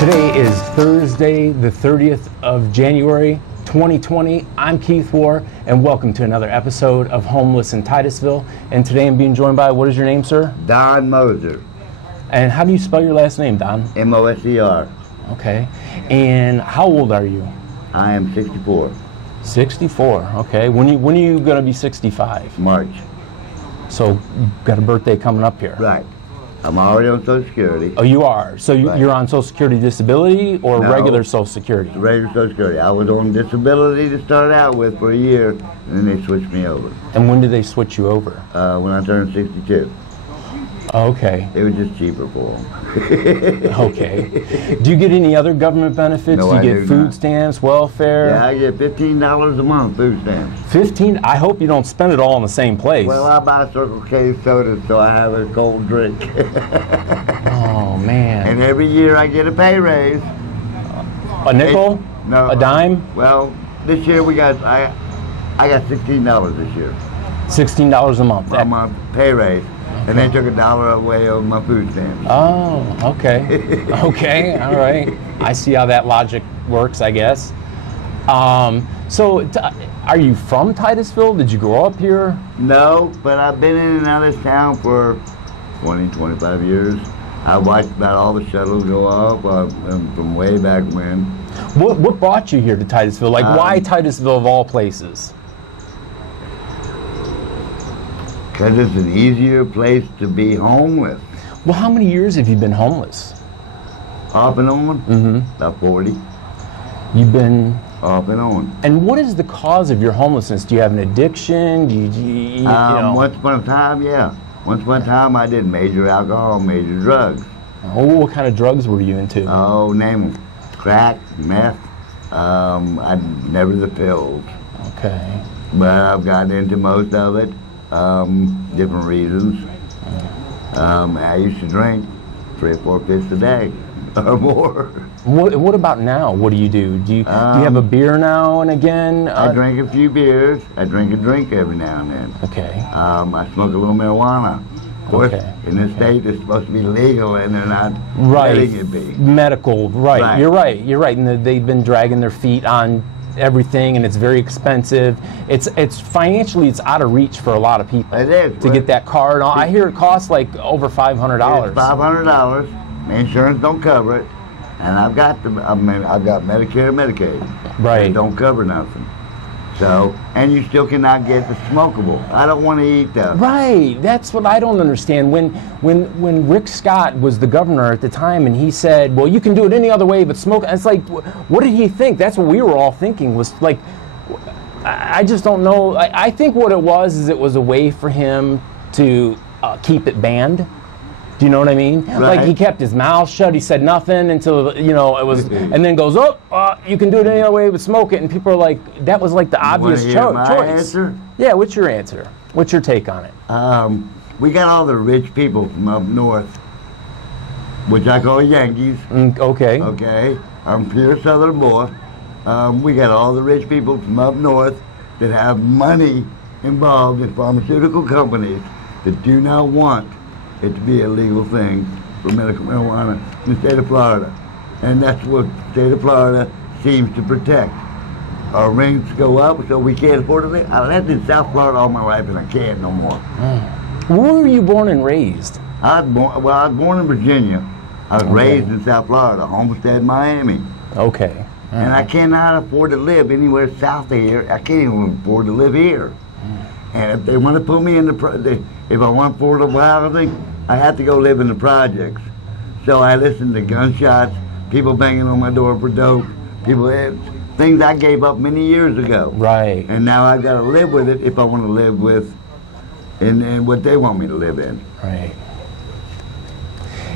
Today is Thursday, the 30th of January, 2020. I'm Keith War, and welcome to another episode of Homeless in Titusville. And today I'm being joined by, what is your name, sir? Don Moser. And how do you spell your last name, Don? M-O-S-E-R. Okay. And how old are you? I am 64. 64, okay. When are you going to be 65? March. So you've got a birthday coming up here. Right. I'm already on Social Security. Oh, you are? So Right. you're on Social Security disability or No. regular Social Security? Regular Social Security. I was on disability to start out with for a year, and then they switched me over. And when did they switch you over? When I turned 62. Okay. It was just cheaper for them. Okay. Do you get any other government benefits? No, do you I get do food not. stamps, welfare? Yeah, I get $15 a month food stamps. 15? I hope you don't spend it all in the same place. Well, I buy Circle K soda so I have a cold drink. Oh, man. And every year I get a pay raise. A nickel? No. A dime? Well, this year I got $16 this year. $16 a month. On my pay raise. And they took $1 away on my food stamps. Oh, okay. Okay, all right. I see how that logic works, I guess. So, are you from Titusville? Did you grow up here? No, but I've been in and out of this town for 20, 25 years. I watched about all the shuttles go up from way back when. What brought you here to Titusville? Like, why Titusville of all places? Because it's an easier place to be homeless. Well, how many years have you been homeless? Off and on? Mm-hmm. About 40. You've been... Off and on. And what is the cause of your homelessness? Do you have an addiction? Do you know? Once upon a time, yeah. Once upon a time, I did major alcohol, major drugs. Oh, what kind of drugs were you into? Oh, name them. Crack, meth. I never the pills. Okay. But I've gotten into most of it. Different reasons. I used to drink 3 or 4 fifths a day or more. What about now? What do you do? Do you have a beer now and again? I drink a few beers. I drink a drink every now and then. Okay. I smoke a little marijuana. Of course, Okay. in this state, it's supposed to be legal, and they're not Right. letting it be. Medical. Right. Right. You're right. You're right. And they've been dragging their feet on everything, and it's very expensive. It's financially, it's out of reach for a lot of people. It is. To get that card. I hear it costs like over $500. It's $500. Insurance don't cover it, and I've got Medicare, Medicaid. Right. They don't cover nothing. So, and you still cannot get the smokable. I don't want to eat that. Right. That's what I don't understand. When Rick Scott was the governor at the time, and he said, "Well, you can do it any other way but smoke," it's like, what did he think? That's what we were all thinking. Was like, I just don't know. I think what it was is it was a way for him to keep it banned. Do you know what I mean? Right. Like, he kept his mouth shut. He said nothing until, it was, and then goes, you can do it any other way but smoke it. And people are like, that was like the obvious choice. Answer? Yeah, what's your answer? What's your take on it? We got all the rich people from up north, which I call Yankees. Okay. Okay. I'm pure Southern boy. We got all the rich people from up north that have money involved in pharmaceutical companies that do not want it to be a legal thing for medical marijuana in the state of Florida. And that's what the state of Florida seems to protect. Our rents go up, so we can't afford to live. I lived in South Florida all my life, and I can't no more. Where were you born and raised? I was born in Virginia. I was raised in South Florida, Homestead, Miami. Okay. And I cannot afford to live anywhere south of here. I can't even afford to live here. And if they want to put me in if I want affordable housing, I have to go live in the projects. So I listen to gunshots, people banging on my door for dope, things I gave up many years ago. Right. And now I've got to live with it if I want to live with in what they want me to live in. Right.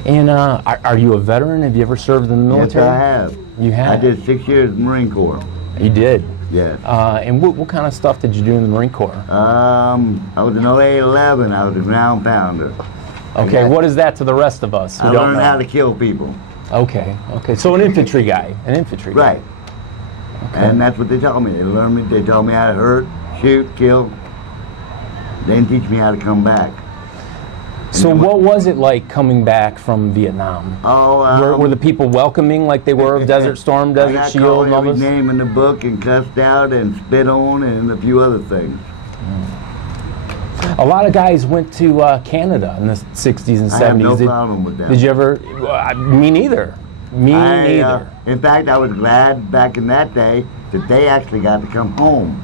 And are you a veteran? Have you ever served in the military? Yes, I have. You have? I did 6 years in the Marine Corps. You did? Yes. And what kind of stuff did you do in the Marine Corps? I was an 0811. I was a ground pounder. Okay, what is that to the rest of us who I don't learned know? how to kill people. Okay, so an infantry guy, Right. Okay. And that's what they taught me. They taught me how to hurt, shoot, kill. They didn't teach me how to come back. So what was it like coming back from Vietnam? Oh, were the people welcoming like they were of Desert Storm, Desert Shield, and all this? I got name in the book and cussed out and spit on and a few other things. A lot of guys went to Canada in the 60s and 70s. I have no problem with that. Did you ever? Me neither. Me neither. In fact, I was glad back in that day that they actually got to come home.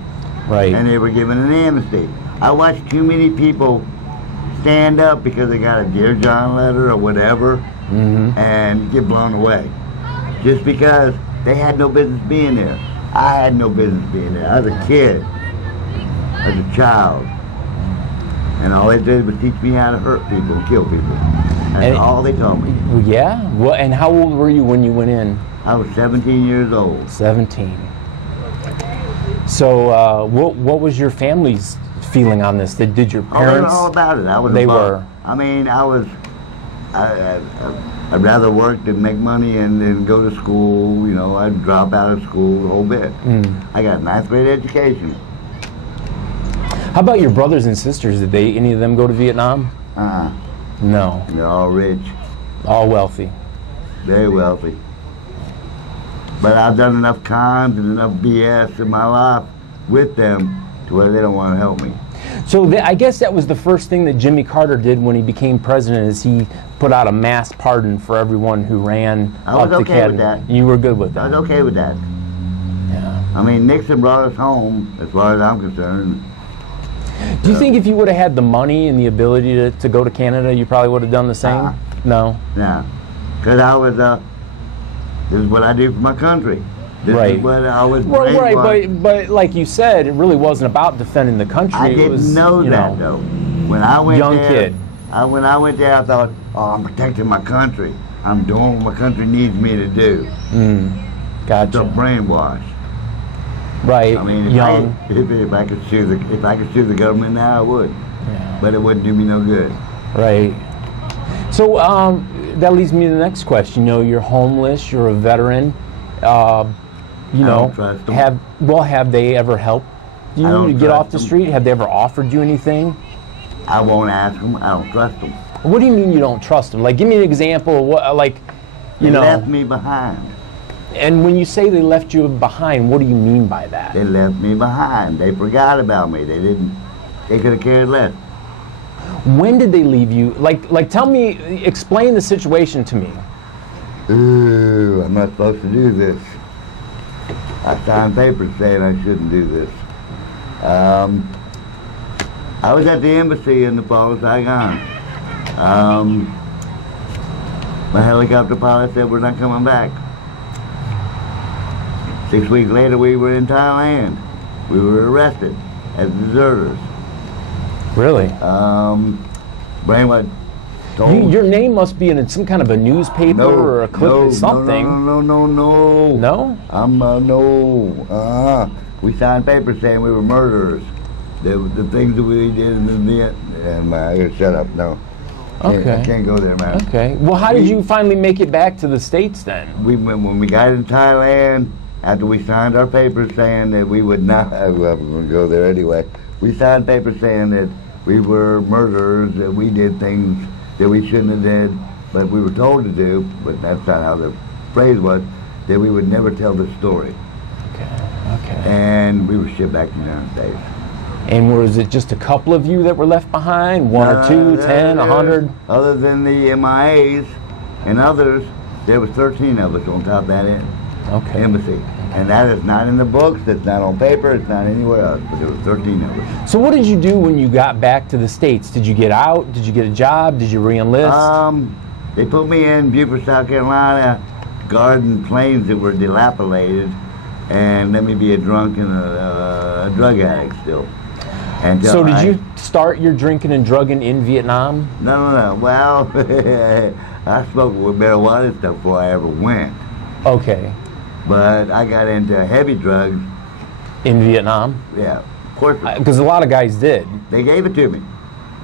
Right. And they were given an amnesty. I watched too many people stand up because they got a Dear John letter or whatever and get blown away. Just because they had no business being there. I had no business being there. I was a kid. As a child. And all they did was teach me how to hurt people and kill people. That's all they taught me. Yeah? Well, and how old were you when you went in? I was 17 years old. 17. So what was your family's feeling on this? Did your parents? Oh, they were all about it. I was. They were. I mean, I'd rather work than make money and then go to school. You know, I'd drop out of school a whole bit. I got a 9th grade education. How about your brothers and sisters? Did any of them go to Vietnam? No. They're all rich. All wealthy. Very wealthy. But I've done enough cons and enough BS in my life with them to where they don't want to help me. So I guess that was the first thing that Jimmy Carter did when he became president, is he put out a mass pardon for everyone who ran up to Canada. I was okay with that. You were good with that? I was okay with that. Yeah. I mean, Nixon brought us home, as far as I'm concerned. Do you think if you would have had the money and the ability to go to Canada, you probably would have done the same? No? No. Because I was, this is what I do for my country. This is what I was right, but like you said, it really wasn't about defending the country. I didn't know that, though. When I went there, when I went there, I thought, oh, I'm protecting my country. I'm doing what my country needs me to do. Gotcha. It's a brainwash. Right. I mean, if I could sue the government now, I would. Yeah. But it wouldn't do me no good. Right. So that leads me to the next question. You know, you're homeless. You're a veteran. You know, have they ever helped you to get off the street? Have they ever offered you anything? I won't ask them. I don't trust them. What do you mean you don't trust them? Like, give me an example of what, like, you know. They left me behind. And when you say they left you behind, what do you mean by that? They left me behind. They forgot about me. They didn't. They could have cared less. When did they leave you? Like, tell me, explain the situation to me. Ooh, I'm not supposed to do this. I signed papers saying I shouldn't do this. I was at the embassy in the fall of Saigon. My helicopter pilot said we're not coming back. 6 weeks later, we were in Thailand. We were arrested as deserters. Really? Brainwash told your name must be in some kind of a newspaper or a clip or something. No. No? No. We signed papers saying we were murderers. The things that we did in the Vietnam. I gotta shut up. No. Okay. I can't go there, man. Okay. Well, how did you finally make it back to the States then? When we got in Thailand, after we signed our papers saying that we would not, well, we're going to go there anyway. We signed papers saying that we were murderers, that we did things that we shouldn't have did, but we were told to do, but that's not how the phrase was, that we would never tell the story. Okay. And we were shipped back to the United States. And was it just a couple of you that were left behind? One or two, 10, 100? Other than the MIAs and others, there was 13 of us on top of that embassy. And that is not in the books, it's not on paper, it's not anywhere else, but there were 13 of us. So what did you do when you got back to the States? Did you get out? Did you get a job? Did you re-enlist? They put me in Beaufort, South Carolina, guarding planes that were dilapidated, and let me be a drunk and a drug addict still. So did you start your drinking and drugging in Vietnam? No. Well, I smoked with marijuana and stuff before I ever went. Okay. But I got into heavy drugs. In Vietnam? Yeah, of course. Because a lot of guys did. They gave it to me.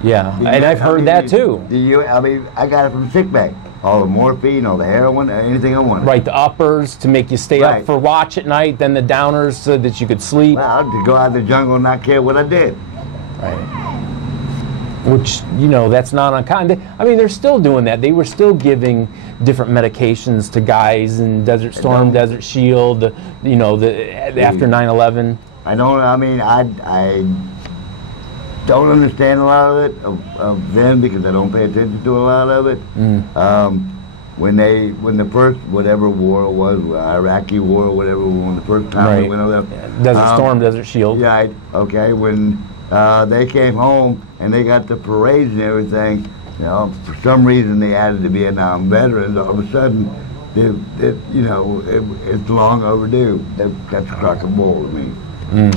Yeah, and I've heard that too. I got it from sick bay. All the morphine, all the heroin, anything I wanted. Right, the uppers to make you stay up for watch at night, then the downers so that you could sleep. Well, to go out in the jungle and not care what I did. Right. Which, you know, that's not uncommon. I mean, they're still doing that. They were still giving different medications to guys in Desert Storm, Desert Shield, you know, after 9/11. I don't understand a lot of it, of them, because I don't pay attention to a lot of it. When the first, whatever war it was, Iraqi war or whatever, when the first time they went over there. Desert Storm, Desert Shield. Yeah, okay, when they came home and they got the parades and everything, you know, for some reason they added the Vietnam veterans. All of a sudden, you know, it's long overdue. That's a crock of bull to me.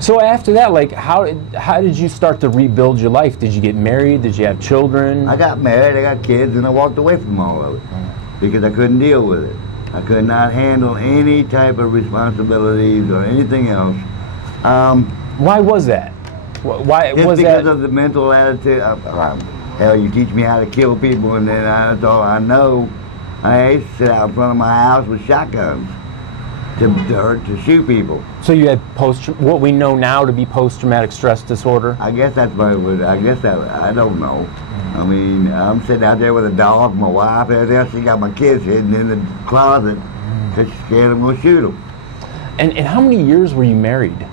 So after that, like, how did you start to rebuild your life? Did you get married? Did you have children? I got married, I got kids, and I walked away from all of it because I couldn't deal with it. I could not handle any type of responsibilities or anything else. Why was that? Why was that? Because of the mental attitude. Hell, you teach me how to kill people, and then that's all I know. I used to sit out in front of my house with shotguns to shoot people. So you had what we know now to be post-traumatic stress disorder? I guess that's I don't know. I mean, I'm sitting out there with a dog, my wife, everything else. She got my kids hidden in the closet because she's scared I'm going to shoot them. And how many years were you married?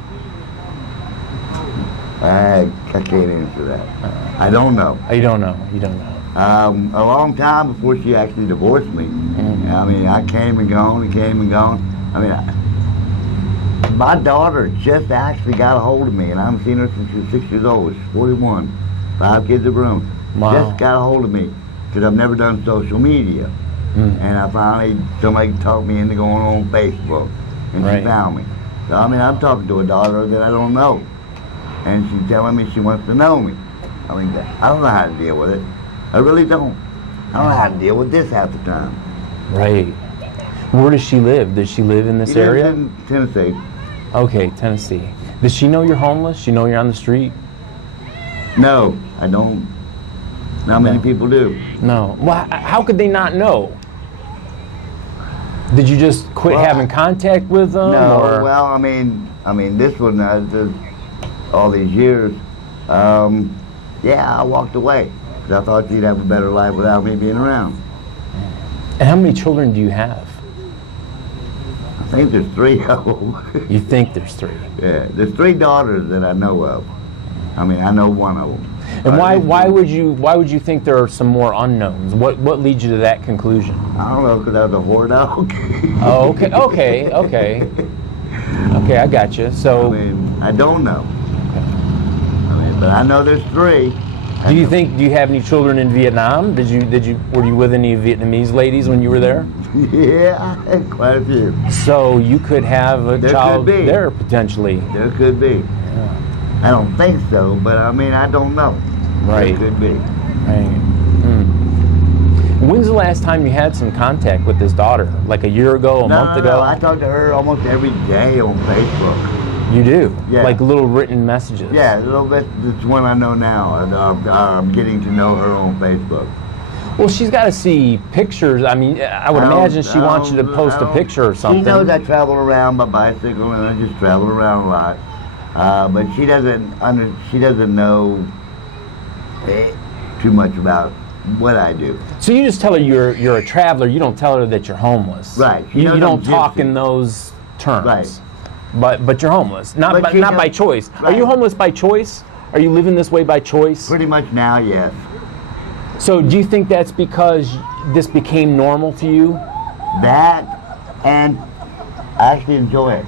I can't answer that. I don't know. You don't know. You don't know. A long time before she actually divorced me. I mean, I came and gone and came and gone. I mean, my daughter just actually got a hold of me, and I haven't seen her since she was 6 years old. She's 41, 5 kids of her own. Wow. Just got a hold of me because I've never done social media. And I finally, somebody talked me into going on Facebook, and she found me. So, I mean, I'm talking to a daughter that I don't know, and she's telling me she wants to know me. I mean, I don't know how to deal with it. I really don't. I don't know how to deal with this half the time. Right. Where does she live? Does she live in this area? In Tennessee. Okay, Tennessee. Does she know you're homeless? She know you're on the street? No, I don't. Not many people do. No. Well, how could they not know? Did you just quit having contact with them? No. Or? Well, I mean, this one, all these years, yeah, I walked away because I thought you'd have a better life without me being around. And how many children do you have? I think there's 3 of them. You think there's 3? Yeah, there's 3 daughters that I know of. I mean, I know one of them. And why would you think there are some more unknowns? What leads you to that conclusion? I don't know, because I was a whore dog. Oh, okay, I got you. So I mean, I don't know. Okay. I mean, but I know there's 3. Do you have any children in Vietnam? Were you with any Vietnamese ladies when you were there? Yeah, I had quite a few. So you could have a child there potentially. There could be. Yeah. I don't think so, but I mean, I don't know. Right. There could be. Right. When's the last time you had some contact with this daughter? Like a year ago, a month ago? No, I talk to her almost every day on Facebook. You do? Yeah. Like little written messages? Yeah, a little bit. It's one I know now. I'm getting to know her on Facebook. Well, she's got to see pictures. I mean, I would imagine she wants you to post a picture or something. She knows I travel around by bicycle, and I just travel around a lot. But she doesn't know too much about what I do. So you just tell her you're a traveler. You don't tell her that you're homeless. Right. You don't talk in those terms. Right. But you're homeless. Not by choice. Right. Are you homeless by choice? Are you living this way by choice? Pretty much now, yes. So do you think that's because this became normal to you? That, and I actually enjoy it.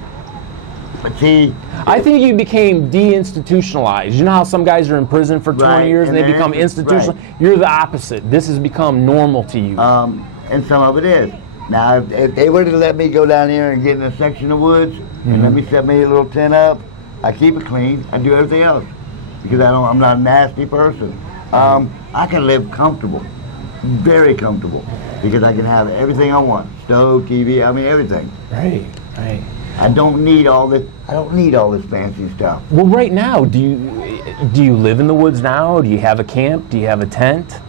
But see, I think you became deinstitutionalized. You know how some guys are in prison for 20 years and they become institutional? Right. You're the opposite. This has become normal to you. And some of it is. Now, if they were to let me go down here and get in a section of woods and let me set me a little tent up, I keep it clean. I do everything else because I'm not a nasty person. I can live comfortable, very comfortable, because I can have everything I want: stove, TV, I mean everything. Right, right. I don't need all this. I don't need all this fancy stuff. Well, right now, do you live in the woods now? Do you have a camp? Do you have a tent?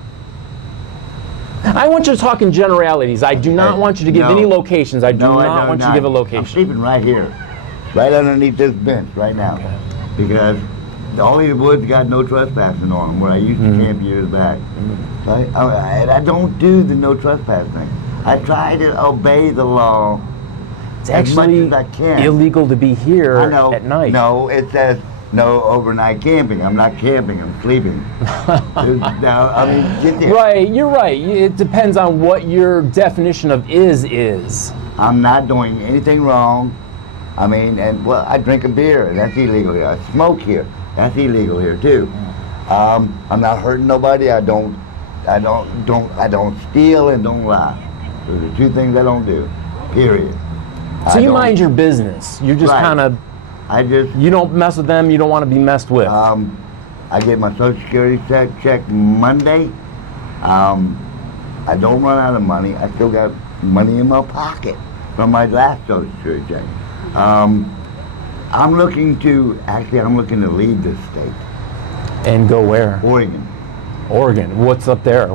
I want you to talk in generalities. I do not want you to give any locations. I do not want you to give a location. I'm sleeping right here, right underneath this bench right now, because Only the woods got no trespassing on them, where I used to camp years back. And I don't do the no trespass thing. I try to obey the law It's as much actually as I can. illegal to be here at night. No, it says no overnight camping. I'm not camping, I'm sleeping. Now, I mean, get there. Right, you're right. It depends on what your definition of is. I'm not doing anything wrong. I mean, and well, I drink a beer. That's illegal here. I smoke here. That's illegal here too. I'm not hurting nobody. I don't steal and don't lie. Those are two things I don't do. Period. So you mind your business. You're just kind of. You don't mess with them. You don't want to be messed with. I get my Social Security check Monday. I don't run out of money. I still got money in my pocket from my last Social Security check. I'm looking to leave this state. And go where? Oregon. Oregon. What's up there?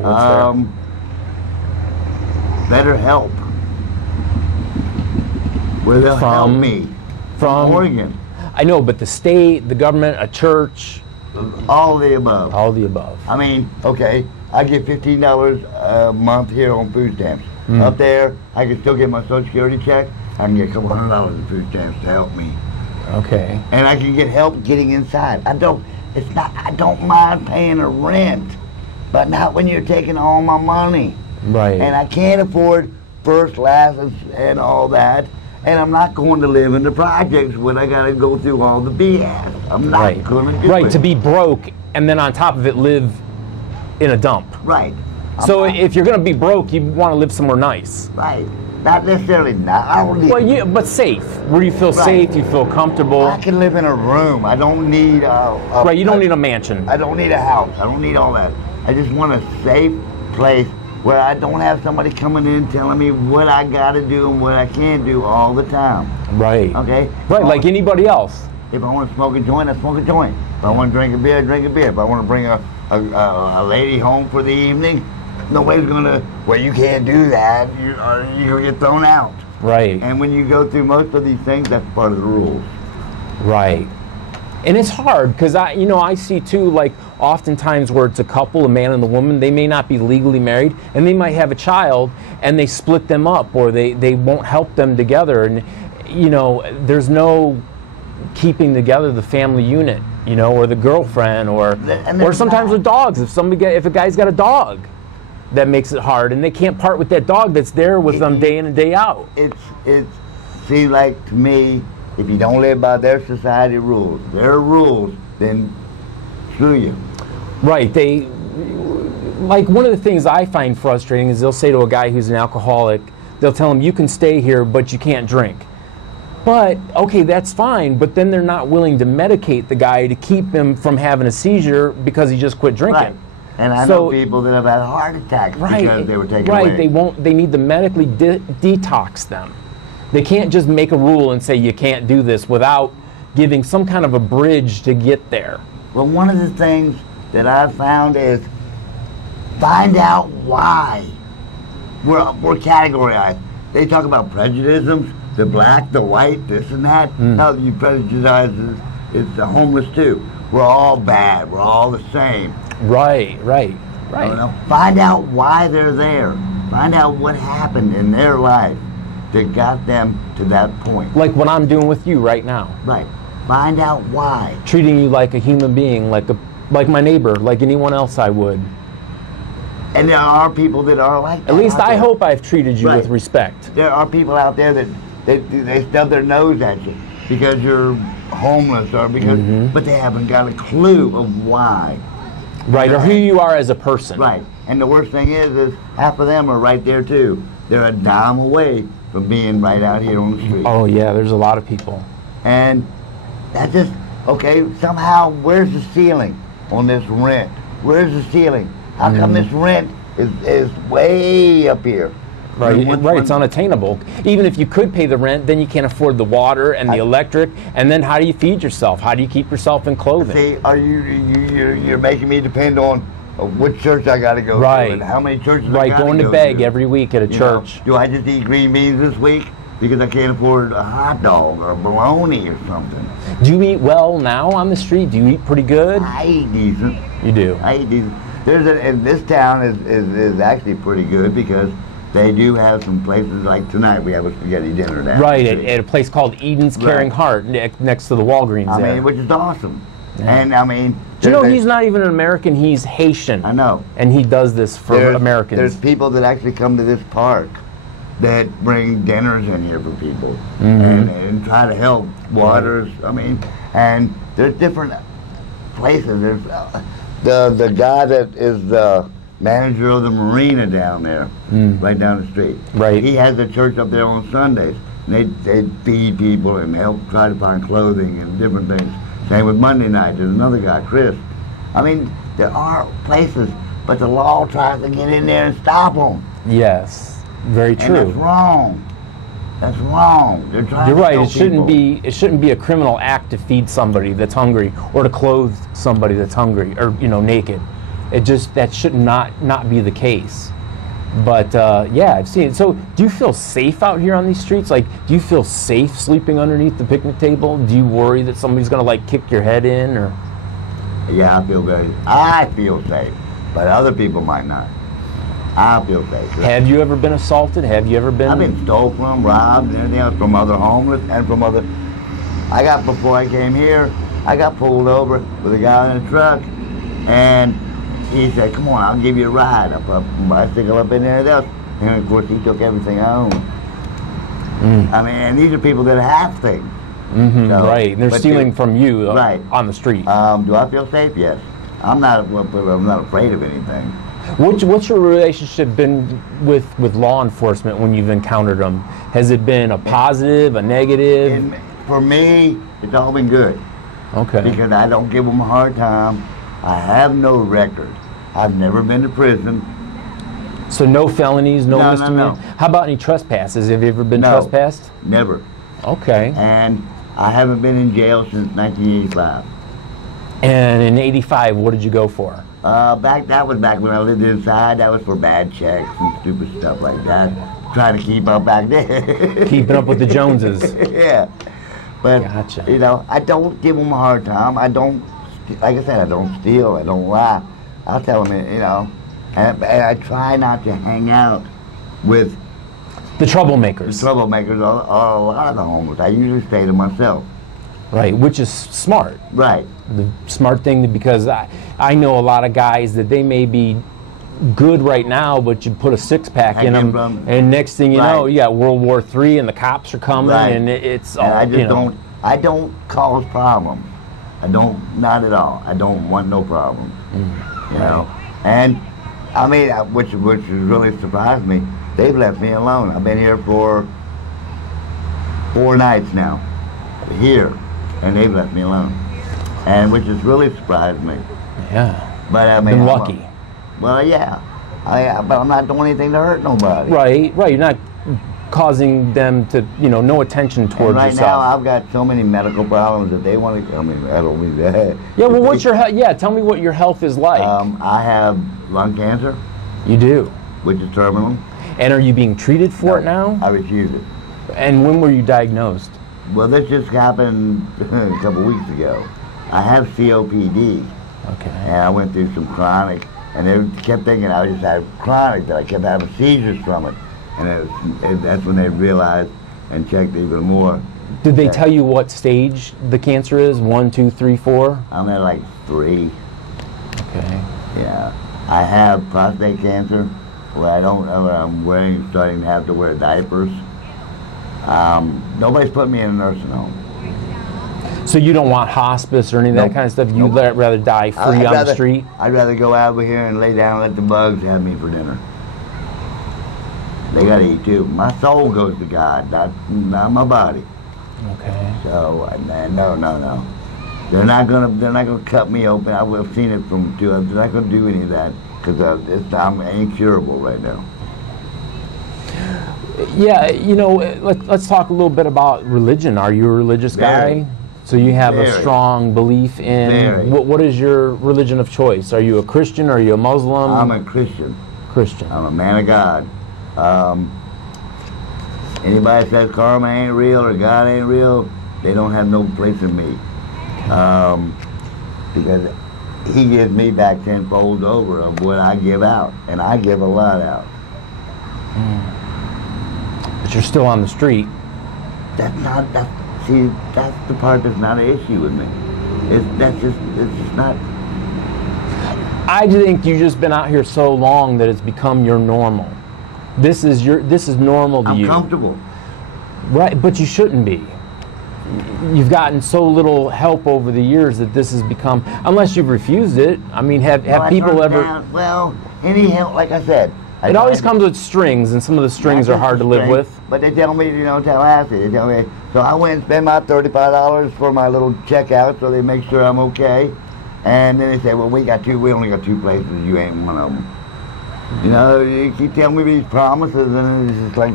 Better help. Where they'll help me. From Oregon. I know, but the state, the government, a church. All the above. All the above. I mean, okay, I get $15 a month here on food stamps. Up there, I can still get my Social Security check. I can get a couple $100 in food stamps to help me. Okay. And I can get help getting inside. I don't mind paying a rent, but not when you're taking all my money. Right. And I can't afford first, last, and all that. And I'm not going to live in the projects when I got to go through all the BS. I'm not going to do it. Right, to be broke and then on top of it live in a dump. Right. So if you're going to be broke, you want to live somewhere nice. Right. Not necessarily not. I don't need. Well, but safe. Where you feel safe, you feel comfortable. I can live in a room. I don't need right, you don't need a mansion. I don't need a house. I don't need all that. I just want a safe place where I don't have somebody coming in telling me what I got to do and what I can't do all the time. Right. Okay? Right, like anybody else. If I want to smoke a joint, I smoke a joint. If I want to drink a beer, I drink a beer. If I want to bring a lady home for the evening, nobody's going to, well, you can't do that. You're going to get thrown out. Right. And when you go through most of these things, that's part of the rules. Right. And it's hard because I see too, like oftentimes where it's a couple, a man and a woman, they may not be legally married and they might have a child and they split them up or they won't help them together. And, there's no keeping together the family unit, or the girlfriend or sometimes with dogs. If a guy's got a dog, that makes it hard and they can't part with that dog that's there with them day in and day out. It seems like to me, if you don't live by their society rules, then screw you. Right. Like one of the things I find frustrating is they'll say to a guy who's an alcoholic, they'll tell him, you can stay here, but you can't drink. But, okay, that's fine, but then they're not willing to medicate the guy to keep him from having a seizure because he just quit drinking. Right. And I know people that have had heart attacks because they were taken away. Right, they need to medically detox them. They can't just make a rule and say you can't do this without giving some kind of a bridge to get there. Well, one of the things that I've found is find out why we're categorized. They talk about prejudices, the black, the white, this and that. Now you prejudice it's the homeless too. We're all bad. We're all the same. Right. Find out why they're there. Find out what happened in their life that got them to that point. Like what I'm doing with you right now. Right. Find out why. Treating you like a human being, like my neighbor, like anyone else I would. And there are people that are like that. At least I hope I've treated you with respect. There are people out there that they stub their nose at you because you're homeless or because, but they haven't got a clue of why. Right, or who you are as a person. Right. And the worst thing is half of them are right there too. They're a dime away from being right out here on the street. Oh yeah, there's a lot of people. And that's just, okay, somehow, where's the ceiling on this rent? Where's the ceiling? How come this rent is way up here? Right, it's unattainable. Even if you could pay the rent, then you can't afford the water and the electric, and then how do you feed yourself? How do you keep yourself in clothing? See, you're making me depend on which church I got to go to and how many churches I got to go to. Going to beg every week at a church. Do I just eat green beans this week? because I can't afford a hot dog or a bologna or something. Do you eat well now on the street? Do you eat pretty good? I eat decent. You do? I eat decent. And this town is actually pretty good because they do have some places like tonight we have a spaghetti dinner down. Right, at a place called Eden's Caring Heart next to the Walgreens I there. mean, which is awesome. Yeah. And I mean, do you know he's not even an American, he's Haitian. I know. And he does this for Americans. There's people that actually come to this park that bring dinners in here for people and try to help waters. I mean, and there's different places. There's the guy that is the manager of the marina down there, right down the street. Right. He has a church up there on Sundays. And they feed people and help try to find clothing and different things. Same with Monday night. There's another guy, Chris. I mean, there are places, but the law tries to get in there and stop them. Yes. Very true. And that's wrong. That's wrong. They're trying You're to right. kill It shouldn't be a criminal act to feed somebody that's hungry or to clothe somebody that's hungry or naked. That should not be the case. But yeah, I've seen it. So, do you feel safe out here on these streets? Like, do you feel safe sleeping underneath the picnic table? Do you worry that somebody's gonna like kick your head in or? Yeah, I feel safe, but other people might not. I feel safe. Have you ever been assaulted? Have you ever been? I've been stole from, robbed, and everything else from other homeless and from other. Before I came here, I got pulled over with a guy in a truck, and he said, "Come on, I'll give you a ride." I put a bicycle up in there, and of course he took everything I owned. I mean, and these are people that have things. So, right, and they're stealing from you on the street. Do I feel safe? Yes. I'm not afraid of anything. What's your relationship been with law enforcement when you've encountered them? Has it been a positive, a negative? For me, it's all been good. Okay. Because I don't give them a hard time. I have no record. I've never been to prison. So no felonies, no misdemeanors? No. How about any trespasses? Have you ever been trespassed? Never. Okay. And I haven't been in jail since 1985. And in '85, what did you go for? That was back when I lived inside. That was for bad checks and stupid stuff like that. Trying to keep up back there. Keeping up with the Joneses. Yeah. But, gotcha. I don't give them a hard time. I don't, like I said, I don't steal. I don't lie. I'll tell them, and I try not to hang out with the troublemakers. The troublemakers are a lot of the homeless. I usually stay to myself. Right, which is smart. Right. The smart thing, because I know a lot of guys that they may be good right now, but you put a six-pack in them, and next thing you know, you got World War III, and the cops are coming, and it's all. And I don't cause problems. Not at all. I don't want no problems. You know, and I mean, which really surprised me. They've left me alone. I've been here for 4 nights now, here, and they've left me alone, and which has really surprised me. Yeah. But I mean, been lucky. Well, yeah. But I'm not doing anything to hurt nobody. Right. You're not causing them to, no attention towards right yourself. Now, I've got so many medical problems that they want to. I mean, I don't mean that. Yeah. Well, what's your health? Yeah. Tell me what your health is like. I have lung cancer. You do. Which is terminal. And are you being treated for it now? I refuse it. And when were you diagnosed? Well, this just happened a couple weeks ago. I have COPD. Okay. And I went through some chronic, and they kept thinking I just had chronic, that I kept having seizures from it. And that's when they realized and checked even more. Did they tell you what stage the cancer is? 1, 2, 3, 4? I'm at like 3. Okay. Yeah. I have prostate cancer, where I'm starting to have to wear diapers. Nobody's put me in a nursing home. So you don't want hospice or any of that kind of stuff? You'd rather die free on the street? I'd rather go out over here and lay down and let the bugs have me for dinner. They gotta eat too. My soul goes to God, not my body. Okay. So no. They're not gonna cut me open. I've seen it from two. They're not gonna do any of that because I'm incurable right now. Yeah, let's talk a little bit about religion. Are you a religious guy? So you have a strong belief in what is your religion of choice? Are you a Christian? Are you a Muslim? I'm a Christian. Christian. I'm a man of God. Anybody says karma ain't real or God ain't real, they don't have no place in me. Because he gives me back tenfold over of what I give out, and I give a lot out. But you're still on the street. That's the part that's not an issue with me. It's just not. I think you've just been out here so long that it's become your normal. This is normal to you. I'm comfortable. Right, but you shouldn't be. You've gotten so little help over the years that this has become, unless you've refused it. I mean, have people ever... Well, any help, like I said. It always comes with strings, and some of the strings are hard to live with. But they tell me, Tallahassee, they tell me, so I went and spent my $35 for my little checkout so they make sure I'm okay. And then they say, well, we only got 2 places, you ain't one of them. You keep telling me these promises, and it's just like...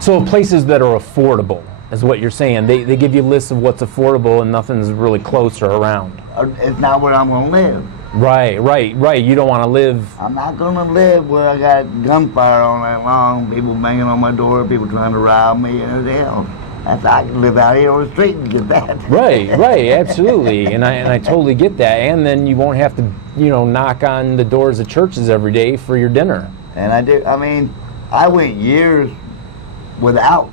So places that are affordable is what you're saying. They give you lists of what's affordable and nothing's really close or around. It's not where I'm going to live. Right. You don't want to live... I'm not going to live where I got gunfire all night long, people banging on my door, people trying to rob me, and everything else. I can live out here on the street and get that. Right, absolutely. And I totally get that. And then you won't have to, knock on the doors of churches every day for your dinner. And I went years without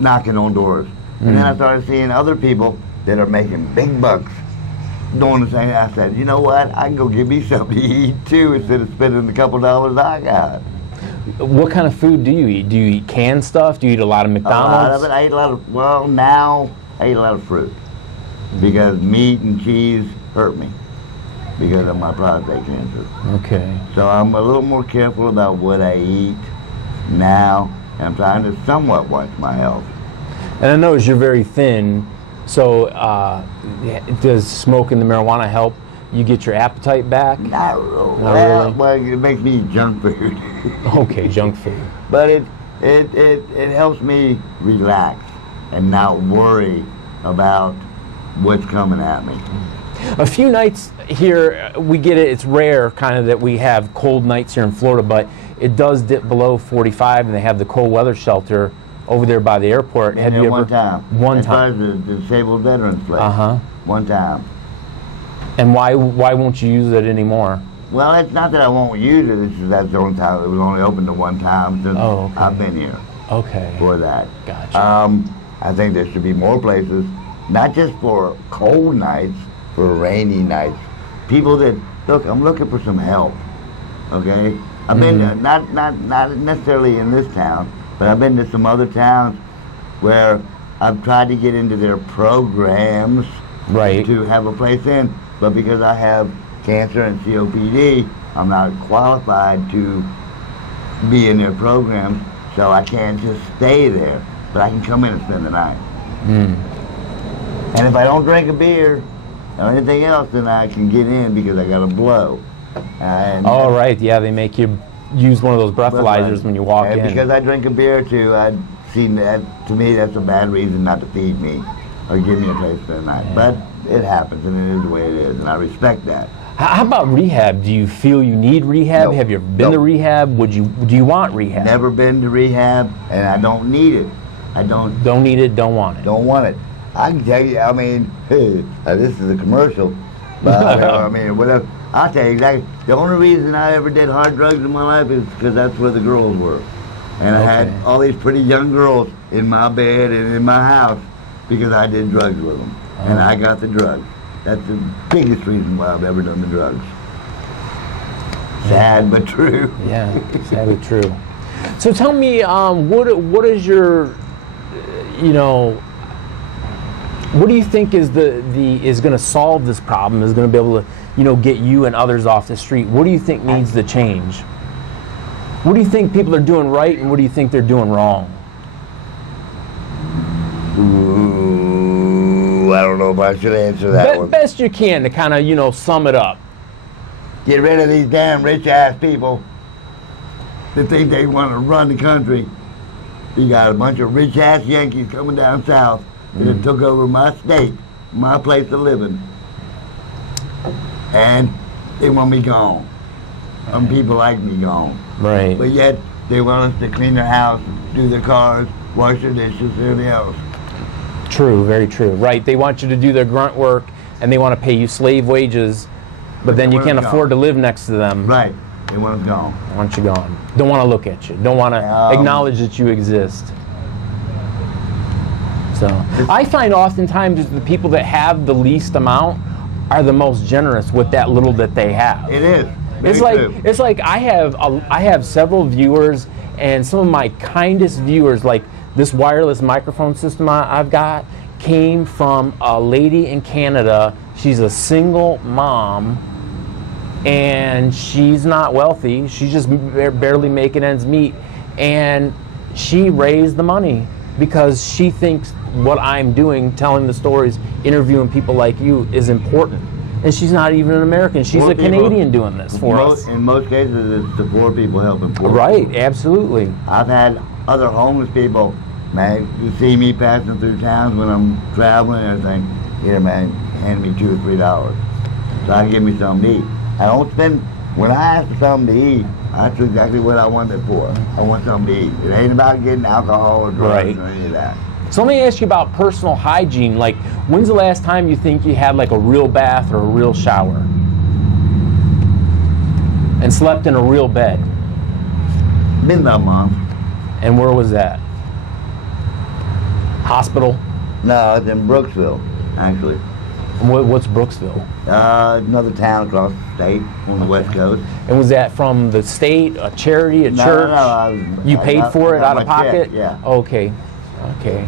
knocking on doors. And then I started seeing other people that are making big bucks doing the same. I said, you know what? I can go get me something to eat too instead of spending the couple dollars I got. What kind of food do you eat? Do you eat canned stuff? Do you eat a lot of McDonald's? A lot of it. I eat a lot of, now I eat a lot of fruit because meat and cheese hurt me because of my prostate cancer. Okay. So I'm a little more careful about what I eat now, and I'm trying to somewhat watch my health. And I notice you're very thin, so does smoking the marijuana help you get your appetite back? Not really. Well, it makes me eat junk food. Okay, junk food. But it helps me relax and not worry about what's coming at me. A few nights here, we get it, it's rare kind of that we have cold nights here in Florida, but it does dip below 45 and they have the cold weather shelter over there by the airport. Have you ever? One time. One time. As far as the disabled veterans place. One time. And why won't you use it anymore? Well, it's not that I won't use it. That's the only time. It was only open to one time since I've been here. Okay. For that. Gotcha. I think there should be more places, not just for cold nights, for rainy nights. People that look. I'm looking for some help. Okay. I've been not necessarily in this town, but I've been to some other towns where I've tried to get into their programs. Right. To have a place in. But because I have cancer and COPD, I'm not qualified to be in their programs, so I can't just stay there. But I can come in and spend the night. And if I don't drink a beer or anything else, then I can get in because I got a blow. Right. Yeah, they make you use one of those breathalyzers when you walk in. Because I drink a beer too, I'd seen that. To me, that's a bad reason not to feed me or give me a place for the night. Yeah. But it happens, and it is the way it is, and I respect that. How about rehab? Do you feel you need rehab? No. Have you ever been to rehab? Do you want rehab? Never been to rehab, and I don't need it. I don't. Don't need it. Don't want it. Don't want it. I can tell you. This is a commercial, but whatever. I'll tell you exactly. The only reason I ever did hard drugs in my life is because that's where the girls were, and I had all these pretty young girls in my bed and in my house because I did drugs with them. And I got the drugs. That's the biggest reason why I've ever done the drugs. Sad but true. Yeah, sad but true. So tell me, what is your, what do you think is is going to solve this problem? Is going to be able to, get you and others off the street? What do you think needs to change? What do you think people are doing right, and what do you think they're doing wrong? I don't know if I should answer that one. Best you can to kind of, sum it up. Get rid of these damn rich-ass people that think they want to run the country. You got a bunch of rich-ass Yankees coming down south that took over my state, my place of living. And they want me gone. Some people like me gone. Right. But yet, they want us to clean their house, do their cars, wash their dishes, everything else. True, very true. Right, they want you to do their grunt work, and they want to pay you slave wages, but then you can't afford to live next to them. Right, they want them gone. They want you gone. Don't want to look at you. Don't want to acknowledge that you exist. So I find oftentimes the people that have the least amount are the most generous with that little that they have. It is. It's like I have several viewers, and some of my kindest viewers, like this wireless microphone system I've got, came from a lady in Canada. She's a single mom, and she's not wealthy. She's just barely making ends meet, and she raised the money because she thinks what I'm doing, telling the stories, interviewing people like you, is important. And she's not even an American. She's a Canadian doing this for us. In most cases, it's the poor people helping poor Right, people. Absolutely. I've had other homeless people, man, you see me passing through towns when I'm traveling and everything, here, man, hand me $2 or $3 so I can get me something to eat. I don't spend, when I ask for something to eat, that's exactly what I want it for. I want something to eat. It ain't about getting alcohol or drugs or any of that. So let me ask you about personal hygiene. Like, when's the last time you think you had like a real bath or a real shower? And slept in a real bed? Been about a month. And where was that? Hospital? No, it's in Brooksville, actually. What's Brooksville? Another town across the state on the West Coast. And was that from the state, a charity, a church? No, you paid for it out of pocket? Check, yeah. Okay. Okay.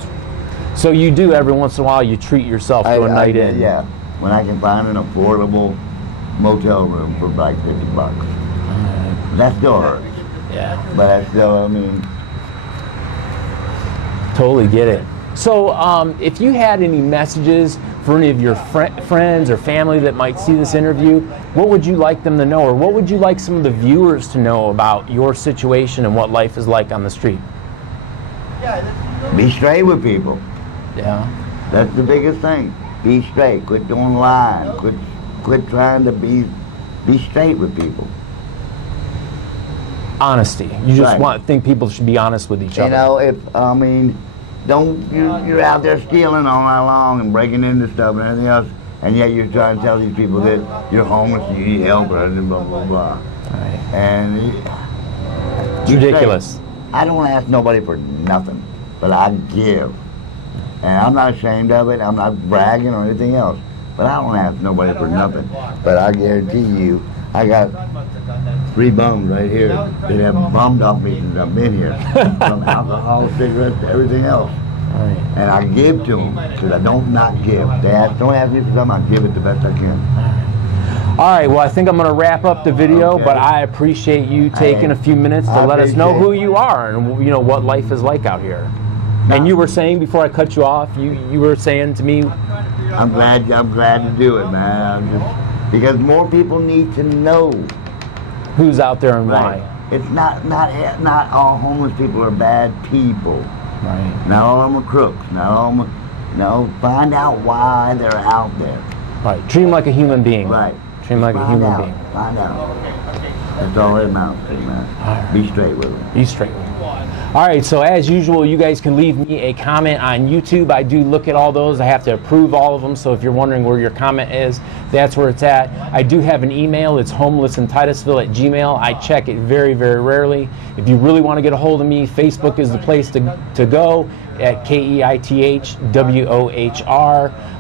So you do every once in a while, you treat yourself to a night in? Yeah. When I can find an affordable motel room for like $50. That still hurts. Yeah. But that's still, I mean. Totally get it. So if you had any messages for any of your friends or family that might see this interview, what would you like them to know, or what would you like some of the viewers to know about your situation and what life is like on the street? Be straight with people. Yeah. That's the biggest thing. Be straight. Quit doing lying. Quit trying to be straight with people. Honesty. You just think people should be honest with each other. You know, you're out there stealing all night long and breaking into stuff and everything else, and yet you're trying to tell these people that you're homeless and you need help and blah, blah, blah. Right. And it's ridiculous. I don't ask nobody for nothing, but I give. And I'm not ashamed of it. I'm not bragging or anything else. But I don't ask nobody for nothing. But I guarantee you, I got 3 bums right here that have bummed off me since I've been here. From alcohol, cigarettes, to everything else. Right. And I give to them, because I don't not give. Don't ask me for something, I give it the best I can. All right, well, I think I'm going to wrap up the video, but I appreciate you taking a few minutes to let us know who you are and what life is like out here. And you were saying, before I cut you off, you were saying to me, I'm glad to do it, man. Because more people need to know who's out there and why. It's not all homeless people are bad people. Right. Not all of them are crooks. Not all of them. Find out why they're out there. Right. Treat them like a human being. Right. Treat them like a human being. Find out. That's all it amounts to, man. Be straight with them. Be straight with them. All right, so as usual, you guys can leave me a comment on YouTube. I do look at all those. I have to approve all of them, so if you're wondering where your comment is, that's where it's at. I do have an email. It's homelessintitusville@gmail.com. I check it very, very rarely. If you really want to get a hold of me, Facebook is the place to go at KEITHWOHR.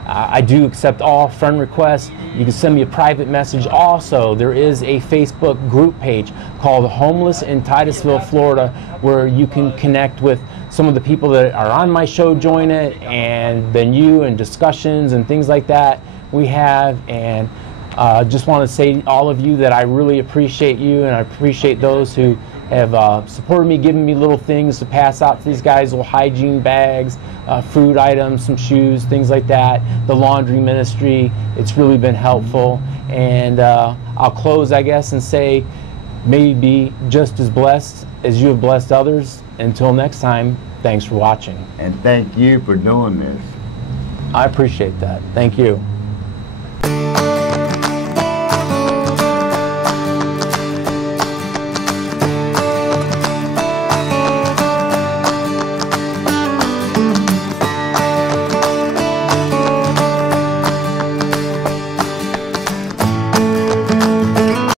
I do accept all friend requests. You can send me a private message. Also, there is a Facebook group page called Homeless in Titusville, Florida, where you can connect with some of the people that are on my show, join it, and then you and discussions and things like that we have. And just want to say to all of you that I really appreciate you, and I appreciate those who have supported me, giving me little things to pass out to these guys, little hygiene bags, food items, some shoes, things like that, the laundry ministry. It's really been helpful. And I'll close, I guess, and say, may you be just as blessed as you have blessed others. Until next time, thanks for watching. And thank you for doing this. I appreciate that. Thank you.